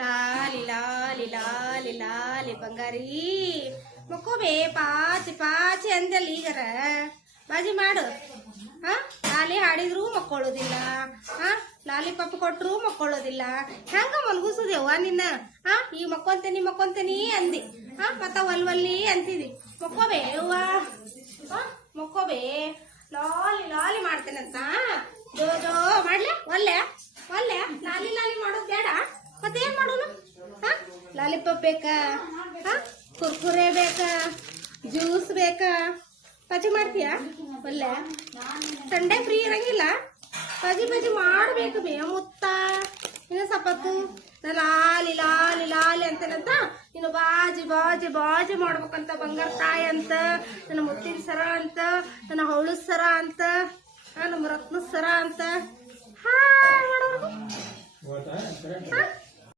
ಲಾಲಿ ಲಾಲಿ ಲಾಲಿ ಲಾಲಿ ಬಂಗಾರಿ ಮಕ್ಕೋಬೇ ಪಾಚಿ ಪಾಚಿ ಅಂದಲ್ಲಿ ಈಗರ ಬಾಜಿ ಮಾಡು. ಹಾ ಲಾಲಿ ಹಾಡಿದ್ರು ಮಕ್ಕೊಳ್ಳೋದಿಲ್ಲ, ಹಾ ಲಾಲಿಪಾಪ್ ಕೊಟ್ರು ಮಕ್ಕೊಳ್ಳೋದಿಲ್ಲ. ಹೆಂಗ ಮಲ್ಗುಸುದೇವ್ವ ನಿನ್ನ? ಹಾ ಈ ಮಕ್ಕೊಂತೇನಿ ಅಂದಿ, ಹಾ ಮತ್ತ ಒಲ್ವಲ್ಲಿ ಅಂತಿದಿ. ಮಕ್ಕೋಬೇ ಅವ್ವ, ಮಕ್ಕೋಬೇ. ಲಾಲಿ ಲಾಲಿ ಮಾಡ್ತೇನಂತ ಜೋ ಜೋ ಮಾಡ್ಲೆ? ಒಲ್ಲೆ ಒಲ್ಲೆ ಲಾಲಿ ಲಾಲಿ ಮಾಡೋದು ಬೇಡ, ಮತ್ತೇನ್ ಮಾಡೋನು? ಹಾ ಲಾಲಿಪಾಪ್ ಬೇಕಾ? ಹಾ ಕುರ್ಕುರೆ ಬೇಕಾ? ಜ್ಯೂಸ್ ಬೇಕಾ? ಬಜ್ಜಿ ಮಾಡ್ತೀಯಾ? ಒಲ್ಲೆ ಸಂಡೆ ಫ್ರೀ ಇರಂಗಿಲ್ಲ, ಬಜ್ಜಿ ಮಾಡ್ಬೇಕು ಬೇ ಮುತ್ತ. ಇನ್ನು ಸಪತ್ತು ಲಾಲಿ ಲಾಲಿ ಲಾಲಿ ಅಂತೇನಂತ ಇನ್ನು ಬಾಜಿ ಬಾಜಿ ಬಾಜಿ ಮಾಡ್ಬೇಕಂತ. ಬಂಗಾರ ತಾಯಿ ಅಂತ, ನನ್ನ ಮುತ್ತಿನ ಸರ ಅಂತ, ನನ್ನ ಹವಳದ ಸರ ಅಂತ, ನಮ್ಮ ರತ್ನದ ಸರ ಅಂತ. ಹಾ ಮಾಡೋದು